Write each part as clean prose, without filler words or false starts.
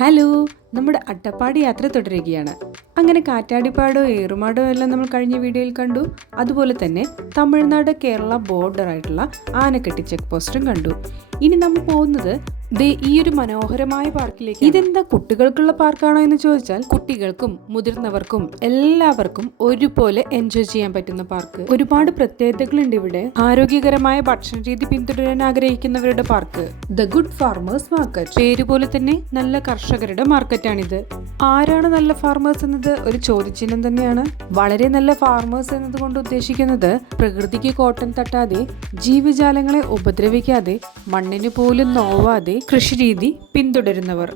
Hello, നമ്മുടെ അട്ടപ്പാടി യാത്ര തുടരുകയാണ്. അങ്ങനെ കാറ്റാടിപ്പാടോ ഏറുമാടോ എല്ലാം നമ്മൾ കഴിഞ്ഞ വീഡിയോയിൽ കണ്ടു. അതുപോലെ തന്നെ തമിഴ്നാട് കേരള ബോർഡർ ആയിട്ടുള്ള ആനക്കട്ടി ചെക്ക് പോസ്റ്റും കണ്ടു. ഇനി നമ്മൾ പോകുന്നത് ഈ ഒരു മനോഹരമായ പാർക്കിലേക്ക്. ഇതെന്താ കുട്ടികൾക്കുള്ള പാർക്കാണോ എന്ന് ചോദിച്ചാൽ കുട്ടികൾക്കും മുതിർന്നവർക്കും എല്ലാവർക്കും ഒരുപോലെ എൻജോയ് ചെയ്യാൻ പറ്റുന്ന പാർക്ക്. ഒരുപാട് പ്രത്യേകതകളുണ്ട് ഇവിടെ. ആരോഗ്യകരമായ ഭക്ഷണ രീതി പിന്തുടരാൻ ആഗ്രഹിക്കുന്നവരുടെ park, the good farmers market. പേര് പോലെ തന്നെ നല്ല കർഷകരുടെ മാർക്കറ്റാണിത്. ആരാണ് നല്ല ഫാർമേഴ്സ് എന്നത് ഒരു ചോദ്യചിഹ്നം തന്നെയാണ്. വളരെ നല്ല ഫാർമേഴ്സ് എന്നതുകൊണ്ട് ഉദ്ദേശിക്കുന്നത് പ്രകൃതിക്ക് കോട്ടം തട്ടാതെ, ജീവജാലങ്ങളെ ഉപദ്രവിക്കാതെ, മണ്ണിന് പോലും നോവാതെ കൃഷിരീതി പിന്തുടരുന്നവർ.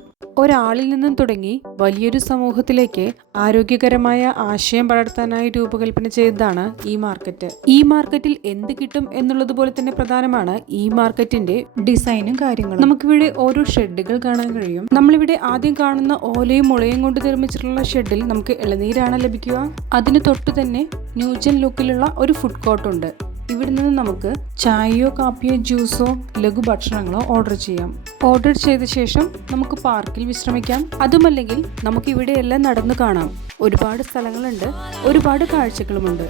ഒരാളിൽ നിന്നും തുടങ്ങി വലിയൊരു സമൂഹത്തിലേക്ക് ആരോഗ്യകരമായ ആശയം പടർത്താനായി രൂപകൽപ്പന ചെയ്തതാണ് ഈ മാർക്കറ്റ്. ഈ മാർക്കറ്റിൽ എന്ത് കിട്ടും എന്നുള്ളതുപോലെ തന്നെ പ്രധാനമാണ് ഈ മാർക്കറ്റിന്റെ ഡിസൈനും കാര്യങ്ങളും. നമുക്കിവിടെ ഓരോ ഷെഡുകൾ കാണാൻ കഴിയും. നമ്മളിവിടെ ആദ്യം കാണുന്ന ഓലയും മുളയും കൊണ്ട് നിർമ്മിച്ചിട്ടുള്ള ഷെഡിൽ നമുക്ക് ഇളനീരാണ് ലഭിക്കുക. അതിന് തൊട്ടു തന്നെ ന്യൂജൻ ലുക്കിലുള്ള ഒരു ഫുഡ് കോർട്ട് ഉണ്ട്. ഇവിടെ നിന്ന് നമുക്ക് ചായയോ കാപ്പിയോ ജ്യൂസോ ലഘുഭക്ഷണങ്ങളോ ഓർഡർ ചെയ്യാം. ഓർഡർ ചെയ്ത ശേഷം നമുക്ക് പാർക്കിൽ വിശ്രമിക്കാം. അതുമല്ലെങ്കിൽ നമുക്ക് ഇവിടെ എല്ലാം നടന്നു കാണാം. ഒരുപാട് സ്ഥലങ്ങളുണ്ട്, ഒരുപാട് കാഴ്ചകളുമുണ്ട്.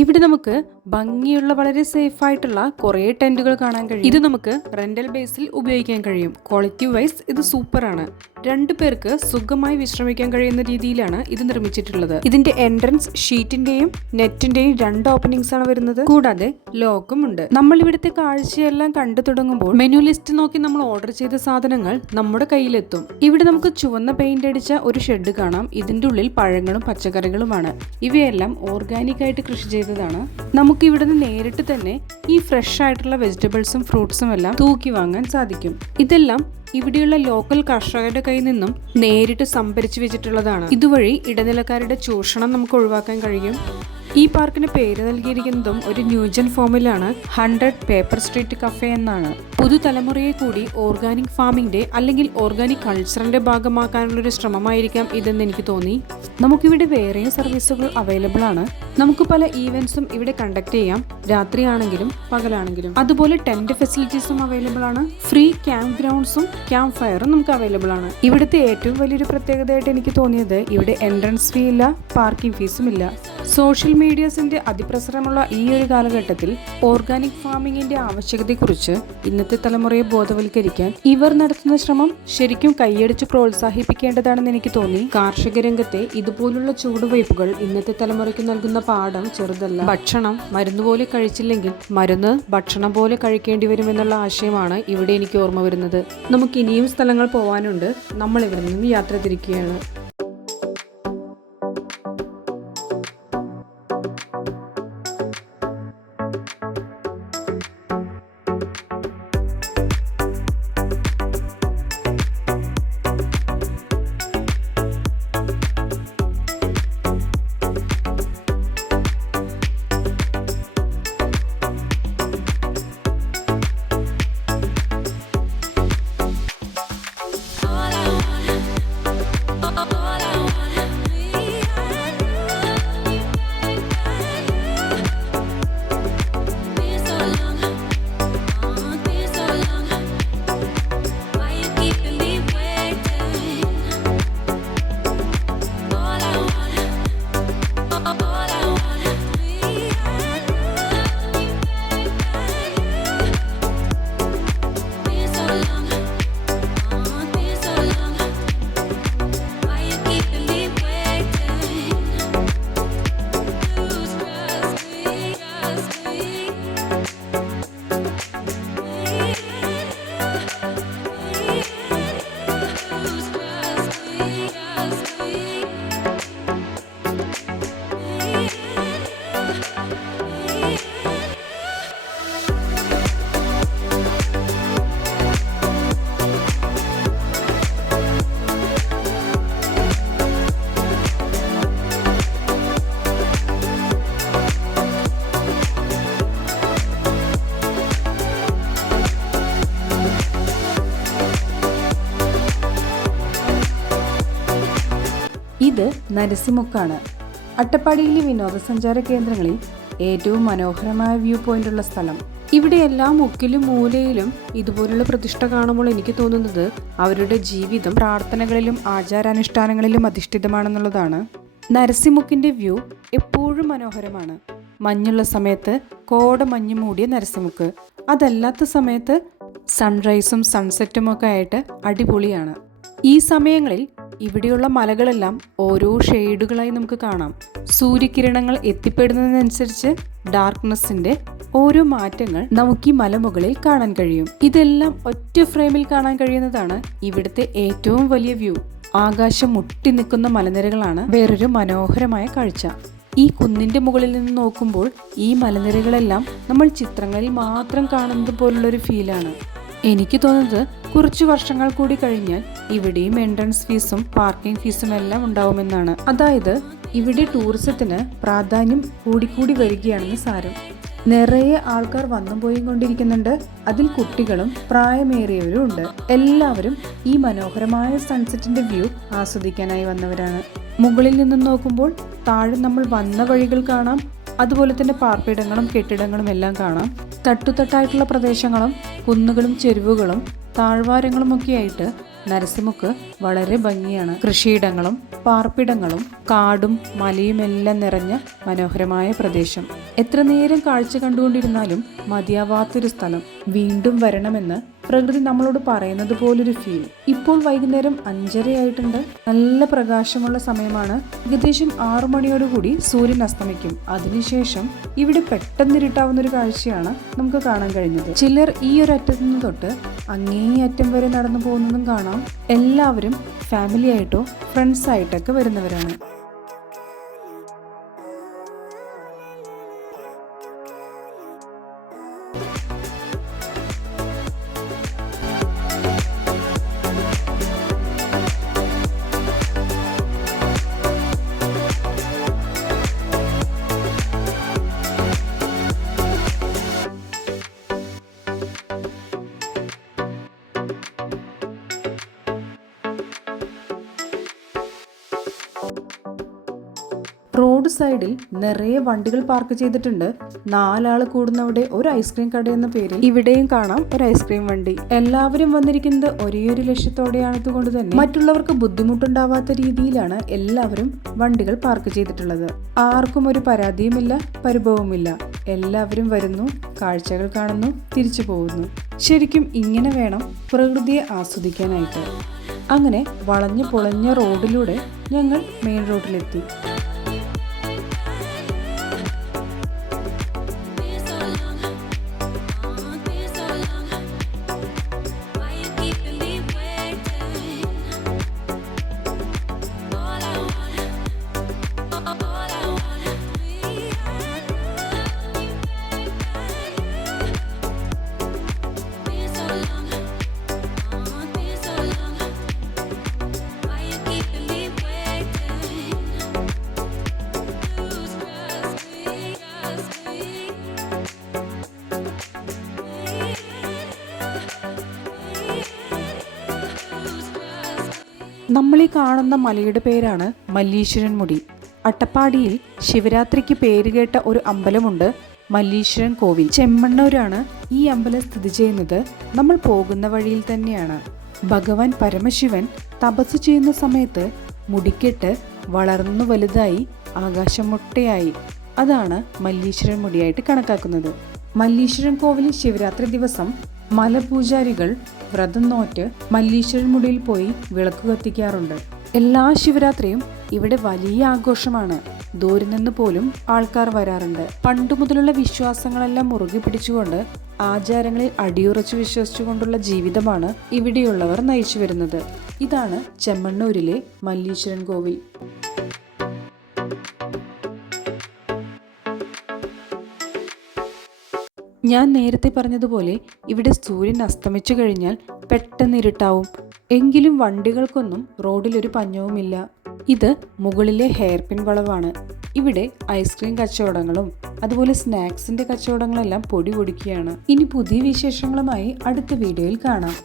ഇവിടെ നമുക്ക് ഭംഗിയുള്ള വളരെ സേഫ് ആയിട്ടുള്ള കുറേ ടെന്റുകൾ കാണാൻ കഴിയും. ഇത് നമുക്ക് റെന്റൽ ബേസിൽ ഉപയോഗിക്കാൻ കഴിയും. ക്വാളിറ്റി വൈസ് ഇത് സൂപ്പറാണ്. 2 പേർക്ക് സുഖമായി വിശ്രമിക്കാൻ കഴിയുന്ന രീതിയിലാണ് ഇത് നിർമ്മിച്ചിട്ടുള്ളത്. ഇതിന്റെ എൻട്രൻസ് ഷീറ്റിന്റെയും നെറ്റിന്റെയും 2 ഓപ്പണിംഗ്സ് ആണ് വരുന്നത്. കൂടാതെ ലോക്കും ഉണ്ട്. നമ്മൾ ഇവിടുത്തെ കാഴ്ചയെല്ലാം കണ്ടു തുടങ്ങുമ്പോൾ മെനു ലിസ്റ്റ് നോക്കി നമ്മൾ ഓർഡർ ചെയ്ത സാധനങ്ങൾ നമ്മുടെ കയ്യിലെത്തും. ഇവിടെ നമുക്ക് ചുവന്ന പെയിന്റ് അടിച്ച ഒരു ഷെഡ് കാണാം. ഇതിന്റെ ഉള്ളിൽ പഴങ്ങളും പച്ചക്കറികളുമാണ്. ഇവയെല്ലാം ഓർഗാനിക് ആയിട്ട് കൃഷി ചെയ്തതാണ്. നമുക്ക് ഇവിടെ നിന്ന് നേരിട്ട് തന്നെ ഈ ഫ്രഷ് ആയിട്ടുള്ള വെജിറ്റബിൾസും ഫ്രൂട്ട്സും എല്ലാം തൂക്കി വാങ്ങാൻ സാധിക്കും. ഇതെല്ലാം ഇവിടെയുള്ള ലോക്കൽ കർഷകരുടെ കയ്യിൽ നിന്നും നേരിട്ട് സംഭരിച്ചു വെച്ചിട്ടുള്ളതാണ്. ഇതുവഴി ഇടനിലക്കാരുടെ ചൂഷണം നമുക്ക് ഒഴിവാക്കാൻ കഴിയും. ഈ പാർക്കിന് പേര് നൽകിയിരിക്കുന്നതും ഒരു ന്യൂജൻ ഫോമിലാണ്. 100 പേപ്പർ സ്ട്രീറ്റ് കഫേ എന്നാണ്. പുതുതലമുറയെ കൂടി ഓർഗാനിക് ഫാമിംഗിന്റെ അല്ലെങ്കിൽ ഓർഗാനിക് കൾച്ചറിന്റെ ഭാഗമാക്കാനുള്ള ഒരു ശ്രമമായിരിക്കാം ഇതെന്ന് എനിക്ക് തോന്നി. നമുക്കിവിടെ വേറെയും സർവീസുകൾ അവൈലബിൾ ആണ്. നമുക്ക് പല ഈവന്റ്സും ഇവിടെ കണ്ടക്ട് ചെയ്യാം, രാത്രിയാണെങ്കിലും പകലാണെങ്കിലും. അതുപോലെ ടെന്റ് ഫെസിലിറ്റീസും അവൈലബിൾ ആണ്. ഫ്രീ ക്യാമ്പ് ഗ്രൗണ്ട്സും ക്യാമ്പ് ഫയറും നമുക്ക് അവൈലബിൾ ആണ്. ഇവിടുത്തെ ഏറ്റവും വലിയൊരു പ്രത്യേകതയായിട്ട് എനിക്ക് തോന്നിയത് ഇവിടെ എൻട്രൻസ് ഫീ ഇല്ല, പാർക്കിംഗ് ഫീസും ഇല്ല. സോഷ്യൽ മീഡിയസിന്റെ അതിപ്രസരമുള്ള ഈ ഒരു കാലഘട്ടത്തിൽ ഓർഗാനിക് ഫാമിംഗിന്റെ ആവശ്യകതയെക്കുറിച്ച് ഇന്നത്തെ തലമുറയെ ബോധവൽക്കരിക്കാൻ ഇവർ നടത്തുന്ന ശ്രമം ശരിക്കും കൈയടിച്ച് പ്രോത്സാഹിപ്പിക്കേണ്ടതാണെന്ന് എനിക്ക് തോന്നി. കാർഷിക രംഗത്തെ ഇതുപോലുള്ള ചുവടുവയ്പ്പുകൾ ഇന്നത്തെ തലമുറയ്ക്ക് നൽകുന്ന പാഠം ചെറുതല്ല. ഭക്ഷണം മരുന്ന് പോലെ കഴിച്ചില്ലെങ്കിൽ മരുന്ന് ഭക്ഷണം പോലെ കഴിക്കേണ്ടി വരുമെന്നുള്ള ആശയമാണ് ഇവിടെ എനിക്ക് ഓർമ്മ വരുന്നത്. നമുക്ക് ഇനിയും സ്ഥലങ്ങൾ പോകാനുണ്ട്. നമ്മൾ ഇവിടെ നിന്നും യാത്ര തിരിക്കുകയാണ്. Oh ഇത് നരസിമുക്കാണ്. അട്ടപ്പാടിയിലെ വിനോദസഞ്ചാര കേന്ദ്രങ്ങളിൽ ഏറ്റവും മനോഹരമായ വ്യൂ പോയിന്റുള്ള സ്ഥലം. ഇവിടെ എല്ലാ മുക്കിലും മൂലയിലും ഇതുപോലുള്ള പ്രതിഷ്ഠ കാണുമ്പോൾ എനിക്ക് തോന്നുന്നത് അവരുടെ ജീവിതം പ്രാർത്ഥനകളിലും ആചാരാനുഷ്ഠാനങ്ങളിലും അധിഷ്ഠിതമാണെന്നുള്ളതാണ്. നരസിമുക്കിന്റെ വ്യൂ എപ്പോഴും മനോഹരമാണ്. മഞ്ഞുള്ള സമയത്ത് കോടമഞ്ഞ് മൂടിയ നരസിമുക്ക്, അതല്ലാത്ത സമയത്ത് സൺറൈസും സൺസെറ്റും ഒക്കെ ആയിട്ട് അടിപൊളിയാണ്. ഈ സമയങ്ങളിൽ ഇവിടെയുള്ള മലകളെല്ലാം ഓരോ ഷെയ്ഡുകളായി നമുക്ക് കാണാം. സൂര്യകിരണങ്ങൾ എത്തിപ്പെടുന്നതിനനുസരിച്ച് ഡാർക്ക്നെസ്സിന്റെ ഓരോ മാറ്റങ്ങൾ നമുക്ക് ഈ മലമുകളിൽ കാണാൻ കഴിയും. ഇതെല്ലാം ഒറ്റ ഫ്രെയിമിൽ കാണാൻ കഴിയുന്നതാണ് ഇവിടുത്തെ ഏറ്റവും വലിയ വ്യൂ. ആകാശം മുട്ടി നിൽക്കുന്ന മലനിരകളാണ് വേറൊരു മനോഹരമായ കാഴ്ച. ഈ കുന്നിന്റെ മുകളിൽ നിന്ന് നോക്കുമ്പോൾ ഈ മലനിരകളെല്ലാം നമ്മൾ ചിത്രങ്ങളിൽ മാത്രം കാണുന്നത് പോലുള്ളൊരു ഫീലാണ്. എനിക്ക് തോന്നുന്നത് കുറച്ചു വർഷങ്ങൾ കൂടി കഴിഞ്ഞാൽ ഇവിടെയും എൻട്രൻസ് ഫീസും പാർക്കിംഗ് ഫീസും എല്ലാം ഉണ്ടാവുമെന്നാണ്. അതായത് ഇവിടെ ടൂറിസത്തിന് പ്രാധാന്യം കൂടിക്കൂടി വരികയാണെന്ന് സാരം. നിറയെ ആൾക്കാർ വന്നും പോയി കൊണ്ടിരിക്കുന്നുണ്ട്. അതിൽ കുട്ടികളും പ്രായമേറിയവരും ഉണ്ട്. എല്ലാവരും ഈ മനോഹരമായ സൺസെറ്റിന്റെ വ്യൂ ആസ്വദിക്കാനായി വന്നവരാണ്. മുകളിൽ നിന്നും നോക്കുമ്പോൾ താഴെ നമ്മൾ വന്ന വഴികൾ കാണാം. അതുപോലെ തന്നെ പാർപ്പിടങ്ങളും കെട്ടിടങ്ങളും എല്ലാം കാണാം. തട്ടുതട്ടായിട്ടുള്ള പ്രദേശങ്ങളും കുന്നുകളും ചെരുവുകളും താഴ്വാരങ്ങളും ഒക്കെ ആയിട്ട് നരസിമുക്ക് വളരെ ഭംഗിയാണ്. കൃഷിയിടങ്ങളും പാർപ്പിടങ്ങളും കാടും മലയും എല്ലാം നിറഞ്ഞ മനോഹരമായ പ്രദേശം. എത്ര നേരം കാഴ്ച കണ്ടുകൊണ്ടിരുന്നാലും മതിയാവാത്തൊരു സ്ഥലം. വീണ്ടും വരണമെന്ന് പ്രകൃതി നമ്മളോട് പറയുന്നത് പോലൊരു ഫീൽ. ഇപ്പോൾ വൈകുന്നേരം 5:30 ആയിട്ടുണ്ട്. നല്ല പ്രകാശമുള്ള സമയമാണ്. ഏകദേശം 6 മണിയോടുകൂടി സൂര്യൻ അസ്തമിക്കും. അതിനുശേഷം ഇവിടെ പെട്ടെന്നിരുട്ടാവുന്ന ഒരു കാഴ്ചയാണ് നമുക്ക് കാണാൻ കഴിഞ്ഞത്. ചിലർ ഈ ഒരു അറ്റത്തു നിന്ന് തൊട്ട് അങ്ങേയറ്റം വരെ നടന്നു പോകുന്നതും കാണാം. എല്ലാവരും ഫാമിലി ആയിട്ടോ ഫ്രണ്ട്സ് ആയിട്ടൊക്കെ വരുന്നവരാണ്. റോഡ് സൈഡിൽ നിറയെ വണ്ടികൾ പാർക്ക് ചെയ്തിട്ടുണ്ട്. 4 ആൾ കൂടുന്നവിടെ ഒരു ഐസ്ക്രീം കട എന്ന പേരിൽ ഇവിടെയും കാണാം ഒരു ഐസ്ക്രീം വണ്ടി. എല്ലാവരും വന്നിരിക്കുന്നത് ഒരേ ഒരു ലക്ഷ്യത്തോടെയാണതുകൊണ്ട് തന്നെ മറ്റുള്ളവർക്ക് ബുദ്ധിമുട്ടുണ്ടാവാത്ത രീതിയിലാണ് എല്ലാവരും വണ്ടികൾ പാർക്ക് ചെയ്തിട്ടുള്ളത്. ആർക്കും ഒരു പരാതിയുമില്ല, പരിഭവവുമില്ല. എല്ലാവരും വരുന്നു, കാഴ്ചകൾ കാണുന്നു, തിരിച്ചു പോകുന്നു. ശരിക്കും ഇങ്ങനെ വേണം പ്രകൃതിയെ ആസ്വദിക്കാനായിട്ട്. അങ്ങനെ വളഞ്ഞു പൊളഞ്ഞ റോഡിലൂടെ ഞങ്ങൾ മെയിൻ റോഡിലെത്തി. നമ്മളീ കാണുന്ന മലയുടെ പേരാണ് മല്ലീശ്വരൻ മുടി. അട്ടപ്പാടിയിൽ ശിവരാത്രിക്ക് പേരുകേട്ട ഒരു അമ്പലമുണ്ട്, മല്ലീശ്വരൻ കോവിൽ. ചെമ്മണ്ണൂരാണ് ഈ അമ്പലം സ്ഥിതി ചെയ്യുന്നത്. നമ്മൾ പോകുന്ന വഴിയിൽ തന്നെയാണ്. ഭഗവാൻ പരമശിവൻ തപസ് ചെയ്യുന്ന സമയത്ത് മുടിക്കെട്ട് വളർന്നു വലുതായി ആകാശമുട്ടയായി. അതാണ് മല്ലീശ്വരൻ മുടിയായിട്ട് കണക്കാക്കുന്നത്. മല്ലീശ്വരൻ കോവിലിൽ ശിവരാത്രി ദിവസം മലപൂജാരികൾ വ്രതം നോറ്റ് മല്ലീശ്വരൻ മുടിയിൽ പോയി വിളക്ക് കത്തിക്കാറുണ്ട്. എല്ലാ ശിവരാത്രിയും ഇവിടെ വലിയ ആഘോഷമാണ്. ദൂരെ നിന്ന് പോലും ആൾക്കാർ വരാറുണ്ട്. പണ്ടു മുതലുള്ള വിശ്വാസങ്ങളെല്ലാം മുറുകെ പിടിച്ചുകൊണ്ട് ആചാരങ്ങളിൽ അടിയുറച്ചു വിശ്വസിച്ചുകൊണ്ടുള്ള ജീവിതമാണ് ഇവിടെയുള്ളവർ നയിച്ചു വരുന്നത്. ഇതാണ് ചെമ്മണ്ണൂരിലെ മല്ലീശ്വരൻ കോവിൽ. ഞാൻ നേരത്തെ പറഞ്ഞതുപോലെ ഇവിടെ സൂര്യൻ അസ്തമിച്ചു കഴിഞ്ഞാൽ പെട്ടെന്ന് ഇരുട്ടാവും. എങ്കിലും വണ്ടികൾക്കൊന്നും റോഡിലൊരു പഞ്ഞവുമില്ല. ഇത് മുകളിലെ ഹെയർ പിൻ വളവാണ്. ഇവിടെ ഐസ്ക്രീം കച്ചവടങ്ങളും അതുപോലെ സ്നാക്സിന്റെ കച്ചവടങ്ങളെല്ലാം പൊടി പൊടിക്കുകയാണ്. ഇനി പുതിയ വിശേഷങ്ങളുമായി അടുത്ത വീഡിയോയിൽ കാണാം.